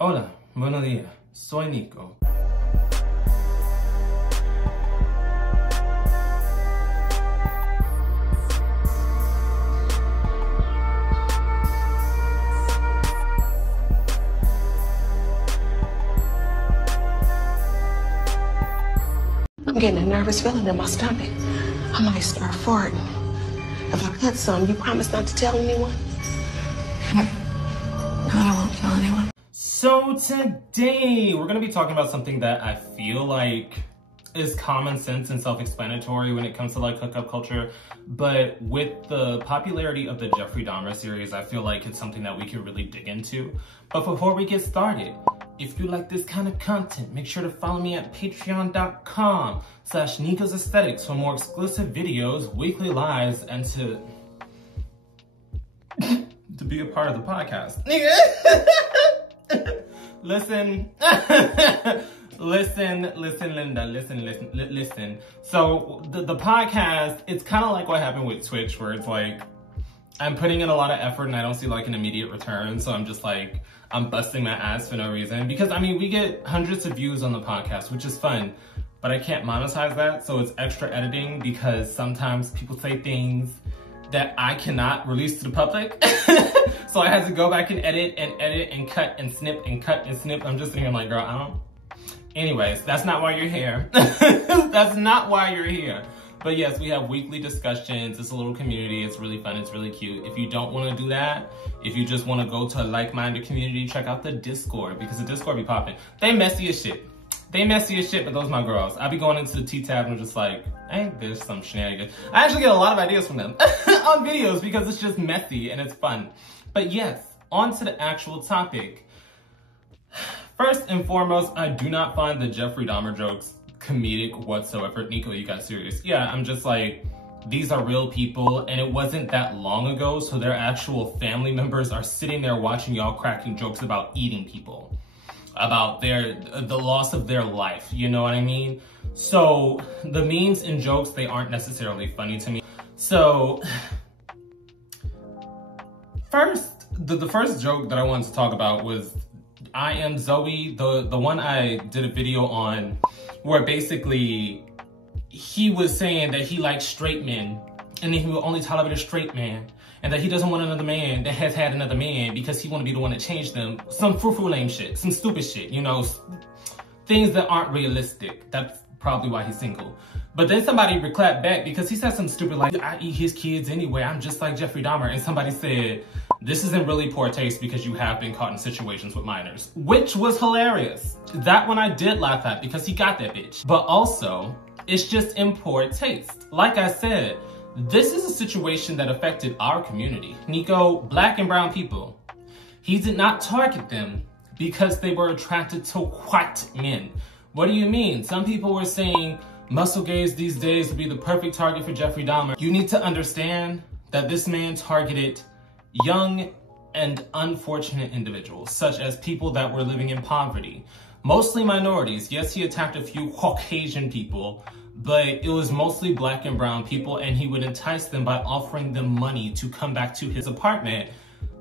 Hola, buenos días. Soy Nico. I'm getting a nervous feeling in my stomach. I might start farting. If I cut some, you promise not to tell anyone? No, I won't tell anyone. So today, we're going to be talking about something that I feel like is common sense and self-explanatory when it comes to like hookup culture. But with the popularity of the Jeffrey Dahmer series, I feel like it's something that we can really dig into. But before we get started, if you like this kind of content, make sure to follow me at patreon.com/Nicosaesthetics for more exclusive videos, weekly lives, and to be a part of the podcast. Listen, Linda, listen. So the podcast, it's kind of like what happened with Twitch, where it's like, I'm putting in a lot of effort and I don't see like an immediate return. So I'm just like, I'm busting my ass for no reason. Because I mean, we get hundreds of views on the podcast, which is fun, but I can't monetize that. So it's extra editing because sometimes people say things that I cannot release to the public. So I had to go back and edit and cut and snip and cut and snip. I'm just thinking like, girl, I don't. Anyways, that's not why you're here. That's not why you're here. But yes, we have weekly discussions. It's a little community. It's really fun. It's really cute. If you don't want to do that, if you just want to go to a like-minded community, check out the Discord, because the Discord be popping. They messy as shit. They messy as shit, but those are my girls. I be going into the T-Tab and I'm just like, ain't this some shenanigans? I actually get a lot of ideas from them on videos because it's just messy and it's fun. But yes, on to the actual topic. First and foremost, I do not find the Jeffrey Dahmer jokes comedic whatsoever. Nico, you got serious? Yeah, I'm just like, these are real people, and it wasn't that long ago, so their actual family members are sitting there watching y'all cracking jokes about eating people, about the loss of their life, you know what I mean? So the memes and jokes, they aren't necessarily funny to me. So the first joke that I wanted to talk about was I Am Zoe, the one I did a video on, where basically he was saying that he likes straight men and then he will only tolerate a straight man, and that he doesn't want another man that has had another man because he want to be the one that changed them. Some frou-frou lame shit, some stupid shit, you know, things that aren't realistic. That's probably why he's single. But then somebody clapped back because he said some stupid like, I eat his kids anyway, I'm just like Jeffrey Dahmer. And somebody said, this isn't really poor taste because you have been caught in situations with minors, which was hilarious. That one I did laugh at because he got that bitch. But also, it's just in poor taste. Like I said, this is a situation that affected our community. Nico, black and brown people. He did not target them because they were attracted to white men. What do you mean? Some people were saying muscle gays these days would be the perfect target for Jeffrey Dahmer. You need to understand that this man targeted young and unfortunate individuals, such as people that were living in poverty, mostly minorities. Yes, he attacked a few Caucasian people, but it was mostly black and brown people, and he would entice them by offering them money to come back to his apartment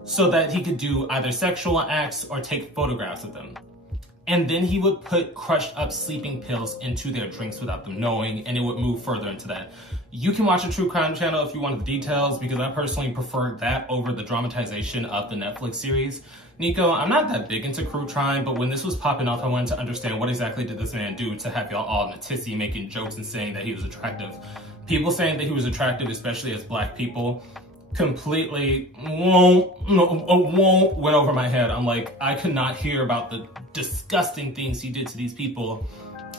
so that he could do either sexual acts or take photographs of them. And then he would put crushed up sleeping pills into their drinks without them knowing, and it would move further into that. You can watch a true crime channel if you want the details, because I personally prefer that over the dramatization of the Netflix series. Nico, I'm not that big into true crime, but when this was popping off, I wanted to understand what exactly did this man do to have y'all all in a tizzy making jokes and saying that he was attractive. People saying that he was attractive, especially as black people, completely went over my head. I'm like, I could not hear about the disgusting things he did to these people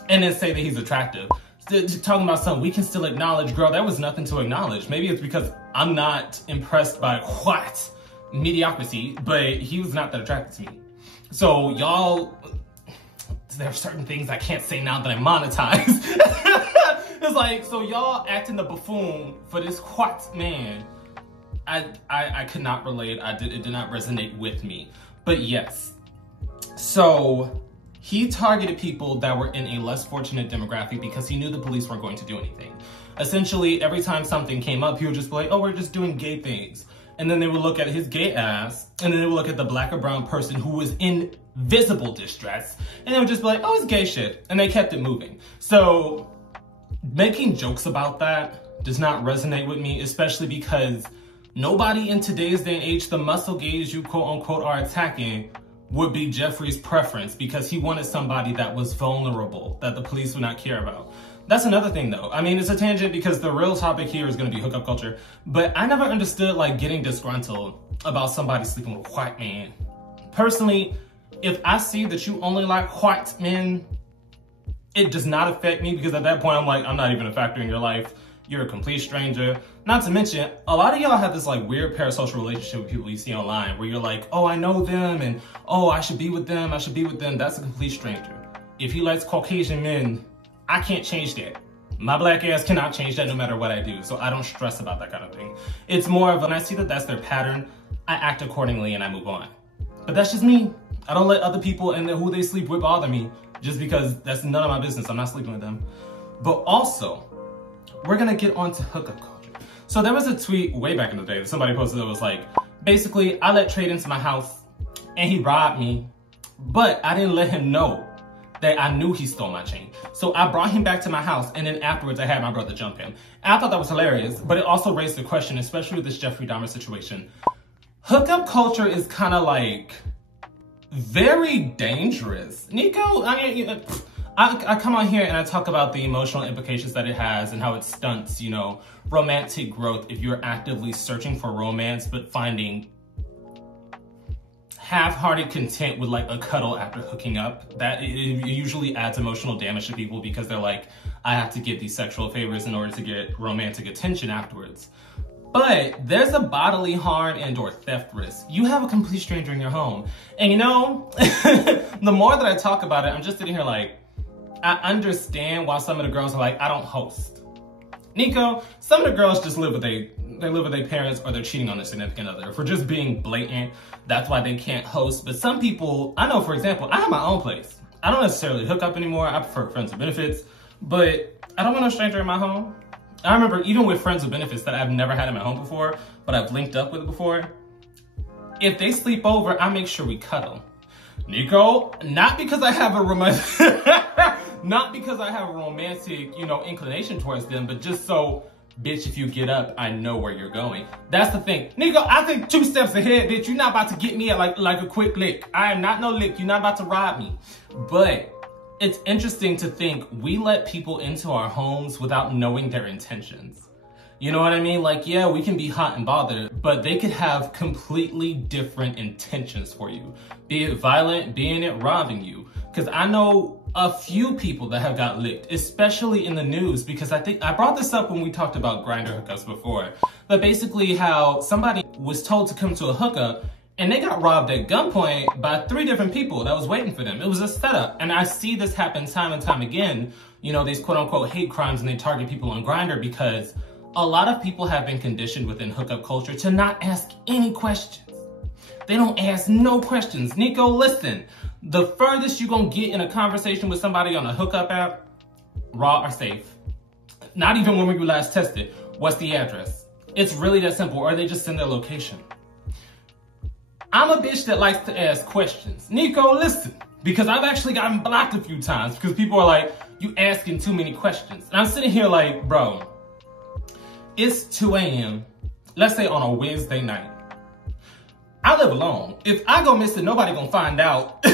and then say that he's attractive. Talking about something we can still acknowledge, girl, there was nothing to acknowledge. Maybe it's because I'm not impressed by what mediocrity, but he was not that attracted to me. So y'all, there are certain things I can't say now that I monetize. It's like, so y'all acting the buffoon for this white man. I could not relate. It did not resonate with me. But yes, so he targeted people that were in a less fortunate demographic because he knew the police weren't going to do anything. Essentially, every time something came up, he would just be like, oh, we're just doing gay things. And then they would look at his gay ass, and then they would look at the black or brown person who was in visible distress. And they would just be like, oh, it's gay shit. And they kept it moving. So making jokes about that does not resonate with me, especially because nobody in today's day and age, the muscle gays you quote unquote are attacking would be Jeffrey's preference, because he wanted somebody that was vulnerable, that the police would not care about. That's another thing though. I mean, it's a tangent because the real topic here is gonna be hookup culture, but I never understood like getting disgruntled about somebody sleeping with a white man. Personally, if I see that you only like white men, it does not affect me, because at that point I'm like, I'm not even a factor in your life. You're a complete stranger. Not to mention, a lot of y'all have this like weird parasocial relationship with people you see online where you're like, oh, I know them, and oh, I should be with them, I should be with them. That's a complete stranger. If he likes Caucasian men, I can't change that. My black ass cannot change that no matter what I do, so I don't stress about that kind of thing. It's more of when I see that that's their pattern, I act accordingly and I move on. But that's just me. I don't let other people and who they sleep with bother me, just because that's none of my business. I'm not sleeping with them. But also, we're gonna get on to hookup culture. So there was a tweet way back in the day that somebody posted that was like, basically, I let Trade into my house and he robbed me, but I didn't let him know that I knew he stole my chain. So I brought him back to my house, and then afterwards I had my brother jump him. And I thought that was hilarious, but it also raised the question, especially with this Jeffrey Dahmer situation. Hookup culture is kind of like very dangerous. Nico, I come on here and I talk about the emotional implications that it has and how it stunts, you know, romantic growth if you're actively searching for romance but finding half-hearted content with like a cuddle after hooking up. That it usually adds emotional damage to people because they're like, I have to give these sexual favors in order to get romantic attention afterwards. But there's a bodily harm and or theft risk. You have a complete stranger in your home. And you know, the more that I talk about it, I'm just sitting here like, I understand why some of the girls are like, I don't host. Nico, some of the girls just live with their parents, or they're cheating on their significant other. If we're just being blatant, that's why they can't host. But some people, I know, for example, I have my own place. I don't necessarily hook up anymore. I prefer friends with benefits, but I don't want no stranger in my home. I remember even with friends with benefits that I've never had in my home before, but I've linked up with before, if they sleep over, I make sure we cuddle. Nico, not because I have a romantic, you know, inclination towards them, but just so, bitch, if you get up, I know where you're going. That's the thing. Nico, I think 2 steps ahead, bitch. You're not about to get me at like a quick lick. I am not no lick. You're not about to rob me. But it's interesting to think we let people into our homes without knowing their intentions. You know what I mean? Like, yeah, we can be hot and bothered, but they could have completely different intentions for you. Be it violent, be it robbing you. Because I know a few people that have got licked, especially in the news, because I think I brought this up when we talked about Grindr hookups before. But basically how somebody was told to come to a hookup and they got robbed at gunpoint by 3 different people that was waiting for them. It was a setup. And I see this happen time and time again, you know, these quote unquote hate crimes, and they target people on Grindr because a lot of people have been conditioned within hookup culture to not ask any questions. They don't ask no questions. Nico, listen, the furthest you're gonna get in a conversation with somebody on a hookup app, raw or safe. Not even when we last tested. What's the address? It's really that simple, or they just send their location. I'm a bitch that likes to ask questions. Nico, listen, because I've actually gotten blocked a few times because people are like, you asking too many questions. And I'm sitting here like, bro, it's 2 a.m., let's say on a Wednesday night. I live alone. If I go missing, nobody gonna find out.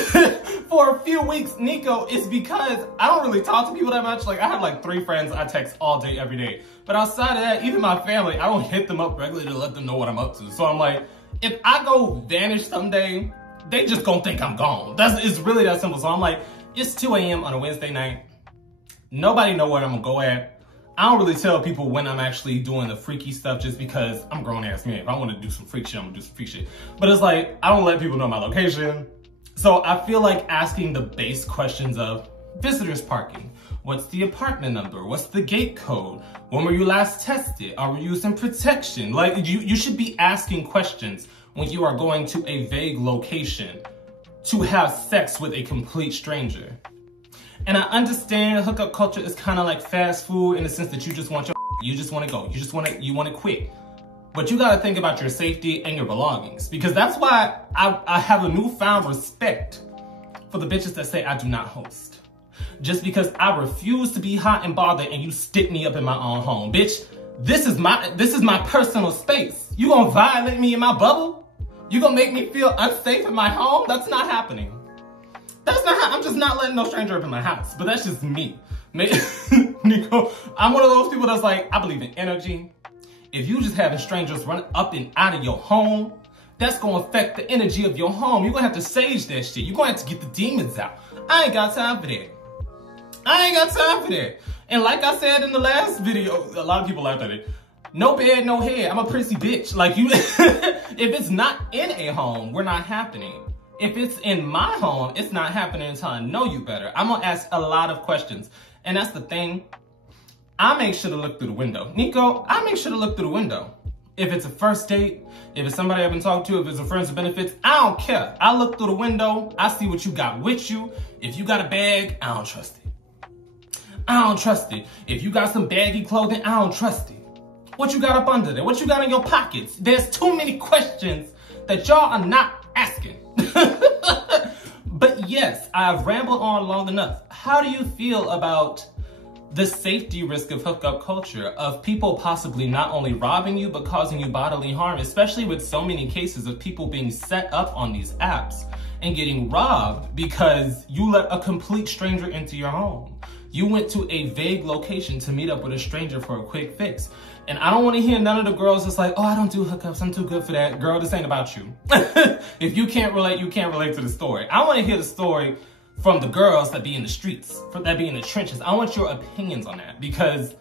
For a few weeks, Nico, it's because I don't really talk to people that much. Like, I have like 3 friends I text all day, every day. But outside of that, even my family, I don't hit them up regularly to let them know what I'm up to. So I'm like, if I go vanish someday, they just gonna think I'm gone. It's really that simple. So I'm like, it's 2 a.m. on a Wednesday night. Nobody know where I'm gonna go at. I don't really tell people when I'm actually doing the freaky stuff just because I'm a grown ass man. If I want to do some freak shit, I'm gonna do some freak shit. But it's like, I don't let people know my location. So I feel like asking the base questions of visitors parking. What's the apartment number? What's the gate code? When were you last tested? Are we using protection? Like, you should be asking questions when you are going to a vague location to have sex with a complete stranger. And I understand hookup culture is kind of like fast food in the sense that you just want you just want to go. You want it quick. But you got to think about your safety and your belongings, because that's why I have a newfound respect for the bitches that say I do not host. Just because I refuse to be hot and bothered and you stick me up in my own home. Bitch, this is my personal space. You gonna violate me in my bubble? You gonna make me feel unsafe in my home? That's not happening. I'm just not letting no stranger up in my house. But that's just me. Nico, I'm one of those people that's like, I believe in energy. If you just having strangers run up and out of your home, that's gonna affect the energy of your home. You're gonna have to sage that shit. You're gonna have to get the demons out. I ain't got time for that. I ain't got time for that. And like I said in the last video, a lot of people laughed at it. No bed, no head. I'm a prissy bitch. Like you, if it's not in a home, we're not happening. If it's in my home, it's not happening until I know you better. I'm gonna ask a lot of questions. And that's the thing. I make sure to look through the window. Nico, I make sure to look through the window. If it's a first date, if it's somebody I've been talking to, if it's a friends with benefits, I don't care. I look through the window. I see what you got with you. If you got a bag, I don't trust it. I don't trust it. If you got some baggy clothing, I don't trust it. What you got up under there? What you got in your pockets? There's too many questions that y'all are not asking. But yes, I've rambled on long enough. How do you feel about the safety risk of hookup culture, of people possibly not only robbing you, but causing you bodily harm, especially with so many cases of people being set up on these apps and getting robbed because you let a complete stranger into your home. You went to a vague location to meet up with a stranger for a quick fix. And I don't want to hear none of the girls that's like, oh, I don't do hookups, I'm too good for that. Girl, this ain't about you. If you can't relate, you can't relate to the story. I want to hear the story from the girls that be in the streets, that be in the trenches. I want your opinions on that, because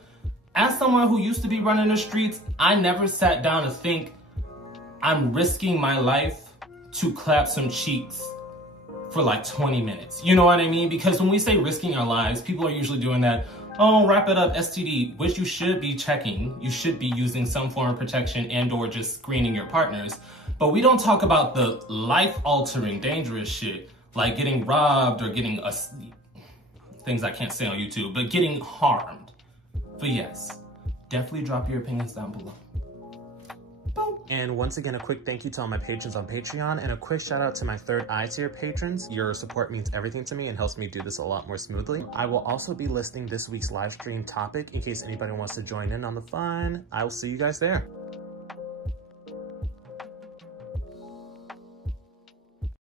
as someone who used to be running the streets, I never sat down to think I'm risking my life to clap some cheeks for like 20 minutes. You know what I mean? Because when we say risking our lives, people are usually doing that, oh, wrap it up, STD, which you should be checking. You should be using some form of protection and or just screening your partners. But we don't talk about the life-altering, dangerous shit, like getting robbed or getting things I can't say on YouTube, but getting harmed. But yes, definitely drop your opinions down below. Boom. And once again, a quick thank you to all my patrons on Patreon, and a quick shout out to my third eye tier patrons. Your support means everything to me and helps me do this a lot more smoothly. I will also be listing this week's live stream topic in case anybody wants to join in on the fun. I will see you guys there.